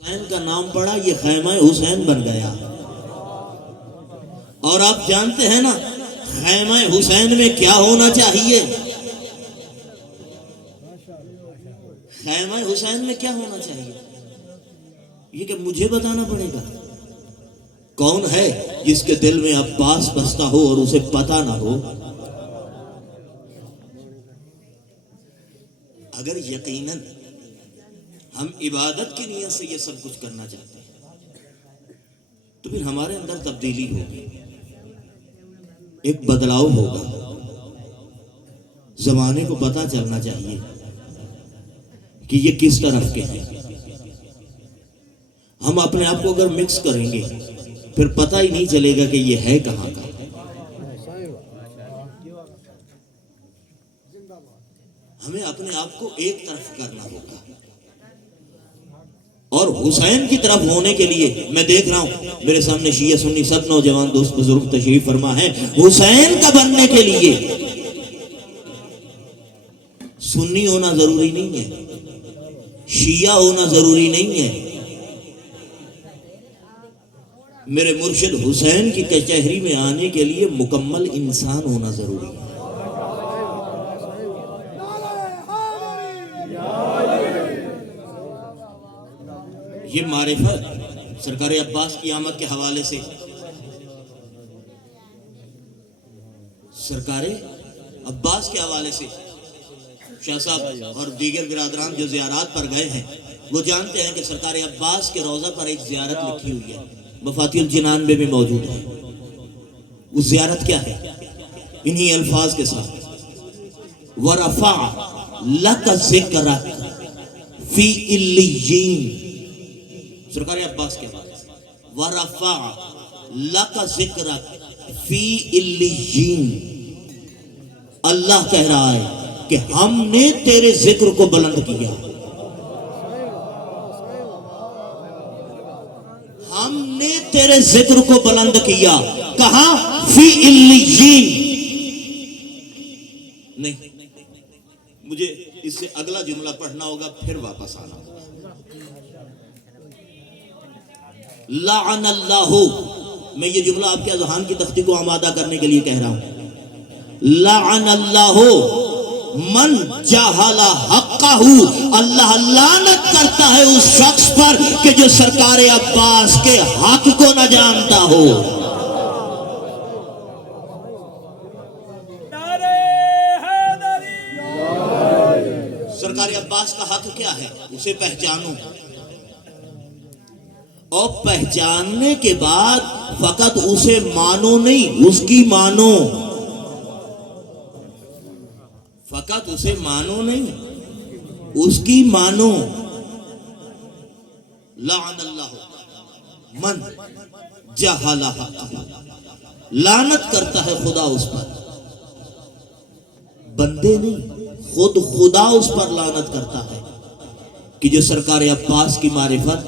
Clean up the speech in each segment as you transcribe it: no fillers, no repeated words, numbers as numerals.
حسین کا نام پڑا یہ خیمہ حسین بن گیا. اور آپ جانتے ہیں نا خیمہ حسین میں کیا ہونا چاہیے؟ خیمہ حسین میں کیا ہونا چاہیے یہ کہ مجھے بتانا پڑے گا؟ کون ہے جس کے دل میں عباس بستا ہو اور اسے پتہ نہ ہو؟ اگر یقیناً ہم عبادت کی نیت سے یہ سب کچھ کرنا چاہتے ہیں تو پھر ہمارے اندر تبدیلی ہوگی، ایک بدلاؤ ہوگا. زمانے کو پتہ چلنا چاہیے کہ یہ کس طرف کے ہیں. ہم اپنے آپ کو اگر مکس کریں گے پھر پتہ ہی نہیں چلے گا کہ یہ ہے کہاں کا. ہمیں اپنے آپ کو ایک طرف کرنا ہوگا. اور حسین کی طرف ہونے کے لیے میں دیکھ رہا ہوں میرے سامنے شیعہ سنی سب نوجوان دوست بزرگ تشریف فرما ہے. حسین کا بننے کے لیے سنی ہونا ضروری نہیں ہے، شیعہ ہونا ضروری نہیں ہے. میرے مرشد حسین کی کچہری میں آنے کے لیے مکمل انسان ہونا ضروری ہے. یہ معرفت سرکار عباس کی آمد کے حوالے سے سرکار عباس کے حوالے سے شاہ صاحب اور دیگر برادران جو زیارات پر گئے ہیں وہ جانتے ہیں کہ سرکار عباس کے روضہ پر ایک زیارت لکھی ہوئی ہے، مفاتیح الجنان میں بھی موجود ہے. وہ زیارت کیا ہے؟ انہی الفاظ کے ساتھ وَرَفَعَ لَكَ ذِكْرَكَ فِي إِلِّيِّينَ. سرکار عباس کے بعد وَرَفَعَ لَكَ ذِكْرَكَ فِي إِلِّيِّينَ. اللہ کہہ رہا ہے کہ ہم نے تیرے ذکر کو بلند کیا. ہم نے تیرے ذکر کو بلند کیا. کہاں؟ فی علیین. نہیں، مجھے اس سے اگلا جملہ پڑھنا ہوگا پھر واپس آنا ہوگا. لعن اللہ، میں یہ جملہ آپ کے اذہان کی تختی کو آمادہ کرنے کے لیے کہہ رہا ہوں. لعن اللہ من جہل حقہ، اللہ لعنت کرتا ہے اس شخص پر کہ جو سرکار عباس کے حق کو نہ جانتا ہو. سرکار عباس کا حق کیا ہے؟ اسے پہچانو، اور پہچاننے کے بعد فقط اسے مانو نہیں، اس کی مانو. فقط اسے مانو نہیں، اس کی مانو. لعن اللہ من جہل حقہ، لعنت کرتا ہے خدا اس پر. بندے نہیں، خود خدا اس پر لعنت کرتا ہے کہ جو سرکار عباس کی معرفت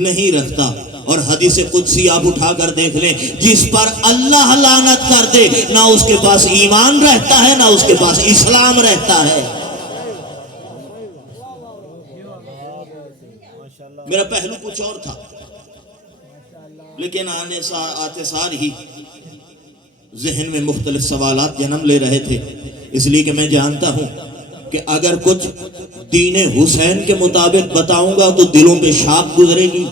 نہیں رکھتا. اور حدیث قدسی آپ اٹھا کر دیکھ لیں، جس پر اللہ لعنت کر دے نہ اس کے پاس ایمان رہتا ہے نہ اس کے پاس اسلام رہتا ہے. میرا پہلو کچھ اور تھا لیکن آتے سار ہی ذہن میں مختلف سوالات جنم لے رہے تھے، اس لیے کہ میں جانتا ہوں کہ اگر کچھ دین حسین کے مطابق بتاؤں گا تو دلوں پہ شاخ گزرے گی،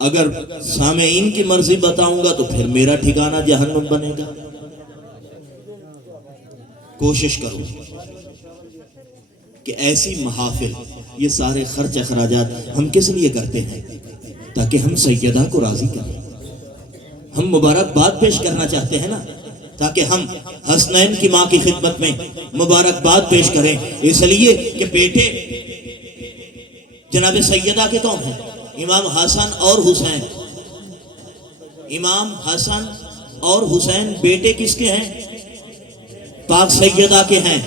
اگر سامعین کی مرضی بتاؤں گا تو پھر میرا ٹھکانہ جہنم بنے گا. کوشش کرو کہ ایسی محافل، یہ سارے خرچ اخراجات ہم کس لیے کرتے ہیں؟ تاکہ ہم سیدہ کو راضی کریں. ہم مبارکباد پیش کرنا چاہتے ہیں نا، تاکہ ہم حسنین کی ماں کی خدمت میں مبارکباد پیش کریں. اس لیے کہ بیٹے جناب سیدہ کے کون ہیں؟ امام حسن اور حسین. امام حسن اور حسین بیٹے کس کے ہیں؟ پاک سیدہ کے ہیں.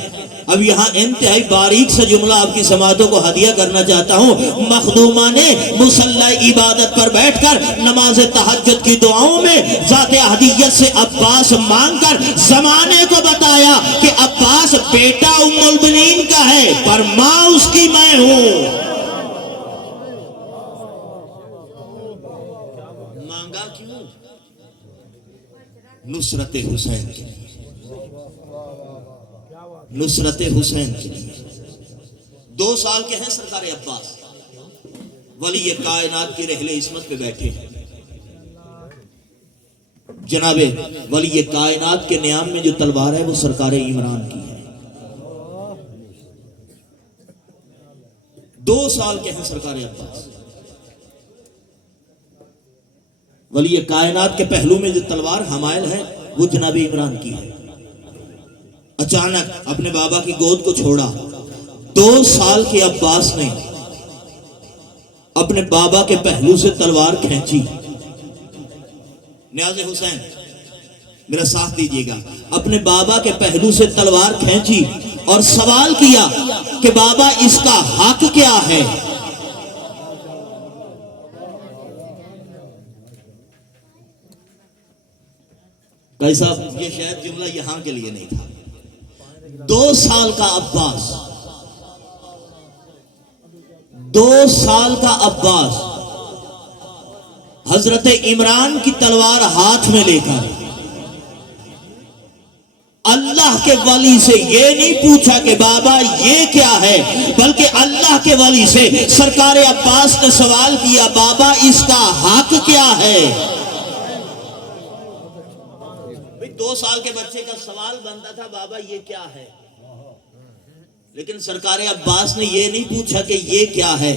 اب یہاں انتہائی باریک سے جملہ آپ کی سماعتوں کو ہدیہ کرنا چاہتا ہوں. مخدومہ نے مصلی عبادت پر بیٹھ کر نماز تہجد کی دعاؤں میں ذات احدیت سے عباس مانگ کر زمانے کو بتایا کہ عباس بیٹا ام المؤمنین کا ہے پر ماں اس بھلا کیوں؟ نصرت حسین کے لیے، نصرت حسین کے لیے 2 سال کے ہیں سرکار عباس، ولی کائنات کی رحلِ عصمت پہ بیٹھے ہیں۔ جناب ولی کائنات کے نیام میں جو تلوار ہے وہ سرکار عمران کی ہے۔ 2 سال کے ہیں سرکار عباس، ولی کائنات کے پہلو میں جو تلوار حمائل ہے وہ جناب عمران کی ہے۔ اچانک اپنے بابا کی گود کو چھوڑا، 2 سال کے عباس نے اپنے بابا کے پہلو سے تلوار کھینچی۔ نیاز حسین میرا ساتھ دیجیے گا، اپنے بابا کے پہلو سے تلوار کھینچی اور سوال کیا کہ بابا اس کا حق کیا ہے؟ بھائی صاحب یہ شاید جملہ یہاں کے لیے نہیں تھا۔ 2 سال کا عباس، 2 سال کا عباس حضرت عمران کی تلوار ہاتھ میں لے کر اللہ کے ولی سے یہ نہیں پوچھا کہ بابا یہ کیا ہے، بلکہ اللہ کے ولی سے سرکار عباس نے سوال کیا بابا اس کا حق کیا ہے؟ 2 سال کے بچے کا سوال بنتا تھا بابا یہ کیا ہے، لیکن سرکار عباس نے یہ نہیں پوچھا کہ یہ کیا ہے،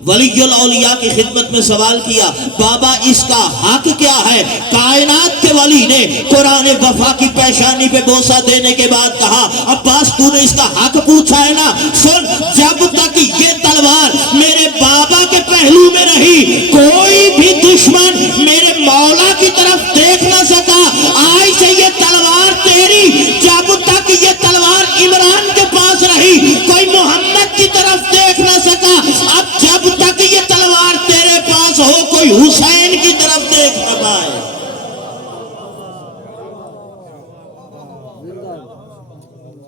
ولی الاولیاء کی خدمت میں سوال کیا بابا اس کا حق کیا ہے؟ کائنات کے ولی نے قرآن وفا کی پیشانی پہ بوسہ دینے کے بعد کہا عباس تو نے اس کا حق پوچھا ہے نا، سن جب تک یہ تلوار میرے بابا کے پہلو میں رہی کوئی بھی دشمن میرے مولا کی طرف دیکھ نہ سکا، آج سے یہ تلوار تیری، جب تک یہ تلوار عمران کے پاس رہی کوئی محمد کی طرف دیکھ نہ سکا، اب جب تک یہ تلوار تیرے پاس ہو کوئی حسین کی طرف دیکھ نہ پائے۔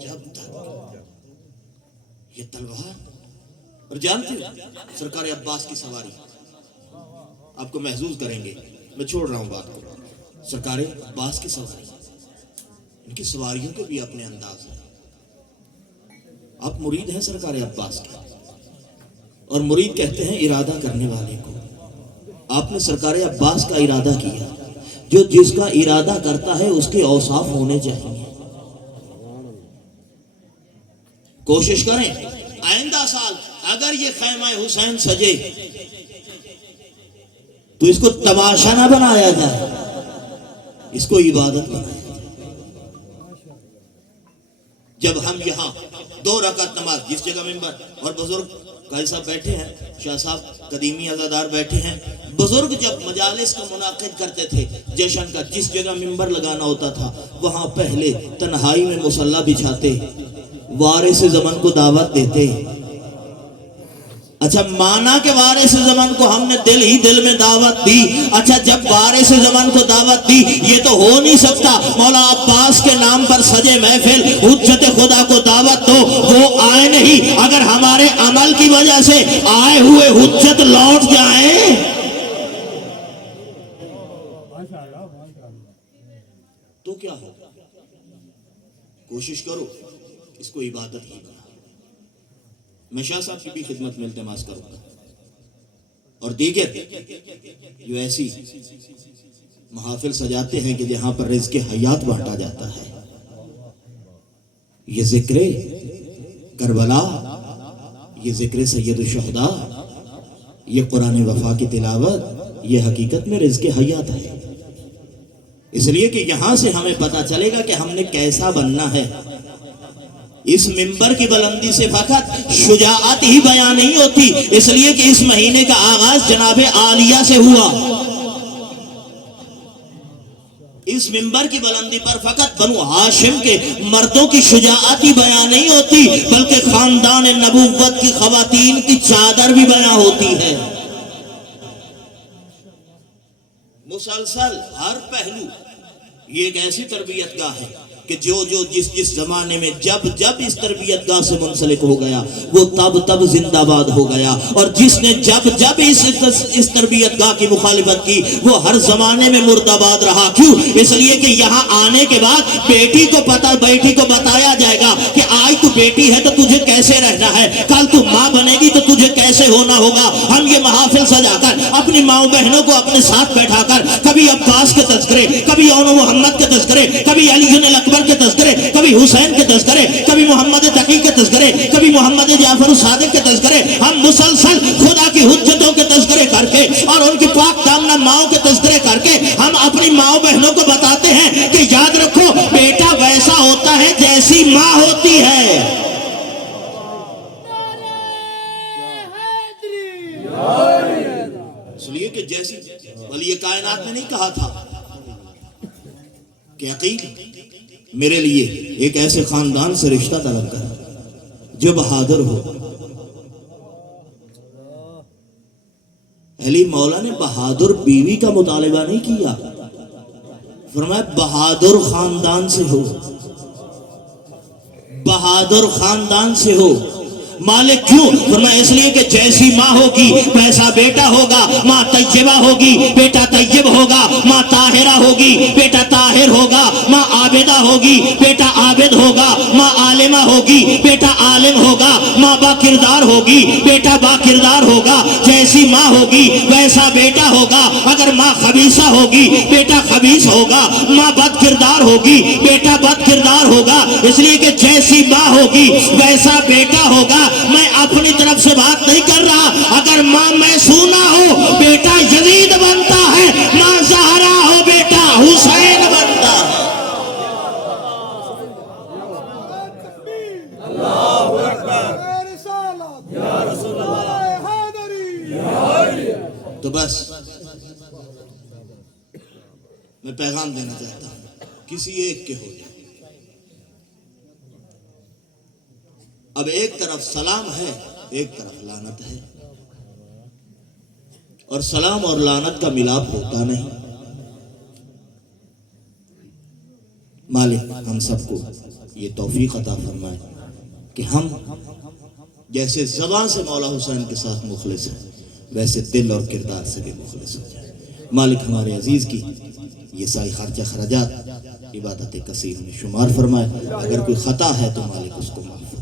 جب تک یہ تلوار، اور جانتے سرکار عباس کی سواری آپ کو محظوظ کریں گے، میں چھوڑ رہا ہوں بات کو، سرکار عباس کی سواری، ان کی سواریوں کے بھی اپنے انداز ہیں۔ آپ مرید ہیں سرکار عباس کے، اور مرید کہتے ہیں ارادہ کرنے والے کو، آپ نے سرکار عباس کا ارادہ کیا، جو جس کا ارادہ کرتا ہے اس کے اوصاف ہونے چاہیے۔ کوشش کریں آئندہ سال اگر یہ خیمہ حسین سجے تو اس کو تماشا نہ بنایا جائے، اس کو عبادت بنایا جائے۔ جب ہم یہاں 2 رکعت نماز، جس جگہ ممبر اور بزرگ قائد صاحب بیٹھے ہیں، شاہ صاحب قدیمی عزادار بیٹھے ہیں، بزرگ جب مجالس کا منعقد کرتے تھے جشن کا، جس جگہ ممبر لگانا ہوتا تھا وہاں پہلے تنہائی میں مصلی بچھاتے، وارث زمن کو دعوت دیتے۔ اچھا مانا کہ وارث زمن کو ہم نے دل ہی دل میں دعوت دی، اچھا جب وارث زمن کو دعوت دی یہ تو ہو نہیں سکتا مولا عباس کے نام پر سجے محفل حجت خدا کو دعوت دو، وہ آئے نہیں، اگر ہمارے عمل کی وجہ سے آئے ہوئے حجت لوٹ جائیں تو کیا ہوگا؟ کوشش کرو اس کو عبادت ہی بنا۔ میں شاہ صاحب کی بھی خدمت میں التماس کروں گا، اور دیگر جو ایسی محافل سجاتے ہیں کہ جہاں پر رزق حیات بانٹا جاتا ہے، یہ ذکر کربلا، یہ ذکر سید الشہداء، یہ قرآن وفا کی تلاوت، یہ حقیقت میں رزق حیات ہے۔ اس لیے کہ یہاں سے ہمیں پتا چلے گا کہ ہم نے کیسا بننا ہے۔ اس منبر کی بلندی سے فقط شجاعت ہی بیان نہیں ہوتی، اس لیے کہ اس مہینے کا آغاز جناب عالیہ سے ہوا۔ اس منبر کی بلندی پر فقط بنو ہاشم کے مردوں کی شجاعت ہی بیان نہیں ہوتی، بلکہ خاندان نبوت کی خواتین کی چادر بھی بیان ہوتی ہے۔ مسلسل ہر پہلو یہ ایک ایسی تربیت گاہ ہے کہ جو جس زمانے میں جب اس تربیت گاہ سے منسلک ہو گیا وہ تب زندہ باد ہو گیا، اور جس نے جب اس تربیت گاہ کی مخالفت کی وہ ہر زمانے میں مرداباد رہا۔ کیوں؟ اس لیے کہ یہاں آنے کے بعد بیٹی کو بتایا جائے گا کہ آج تو بیٹی ہے تو تجھے کیسے رہنا ہے، کل تو ماں بنے گی تو تجھے کیسے ہونا ہوگا۔ ہم یہ محافل سجا کر اپنی ماؤں بہنوں کو اپنے ساتھ بیٹھا کر کبھی عباس کے تذکرے، کبھی اون محمد کے تذکرے، کبھی علی اکبر کے تذکرے، کبھی حسین کے تذکرے، کبھی محمد تقی کے تذکرے، کبھی محمد جعفر الصادق کے تذکرے، ہم مسلسل خدا کی حجتوں کے تذکرے کر کے اور ان کی پاک دامنہ ماؤں کے تذکرے کر کے ہم اپنی ماؤں بہنوں کو بتاتے ہیں کہ یاد رکھو بیٹا ویسا ہوتا ہے جیسی ماں ہوتی ہے۔ اس لیے کہ جیسی ولی کائنات نے نہیں کہا تھا کہ عقیل میرے لیے ایک ایسے خاندان سے رشتہ طلب کر جو بہادر ہو۔ علی مولا نے بہادر بیوی کا مطالبہ نہیں کیا، فرمایا بہادر خاندان سے ہو، بہادر خاندان سے ہو۔ مالک کیوں؟ فرمایا اس لیے کہ جیسی ماں ہوگی ویسا بیٹا ہوگا۔ ماں طیبہ ہوگی بیٹا طیب ہوگا، ماں طاہرہ ہوگی بیٹا طاہر ہوگا، ماں عابدہ ہوگی بیٹا عابد ہوگا، ماں عالمہ ہوگی بیٹا عالم ہوگا، ماں با کردار ہوگی بیٹا با کردار ہوگا۔ جیسی ماں ہوگی ویسا بیٹا ہوگا۔ اگر ماں خبیثہ ہوگی بیٹا خبیث ہوگا، ماں بد کردار ہوگی بیٹا بد کردار ہوگا۔ اس لیے کہ جیسی ماں ہوگی ویسا بیٹا ہوگا۔ میں اپنی طرف سے بات نہیں کر رہا، اگر ماں میسونہ ہو بیٹا یزید بنتا ہے، ماں زہرا ہو بیٹا حسین بنتا ہے۔ تو بس میں پیغام دینا چاہتا ہوں کسی ایک کے ہو جائے۔ اب ایک طرف سلام ہے ایک طرف لعنت ہے، اور سلام اور لعنت کا ملاپ ہوتا نہیں۔ مالک ہم سب کو یہ توفیق عطا فرمائے کہ ہم جیسے زبان سے مولا حسین کے ساتھ مخلص ہیں ویسے دل اور کردار سے بھی مخلص ہو جائے۔ مالک ہمارے عزیز کی یہ ساری خرچہ خراجات عبادت کثیر میں شمار فرمائے۔ اگر کوئی خطا ہے تو مالک اس کو معاف فرمائے۔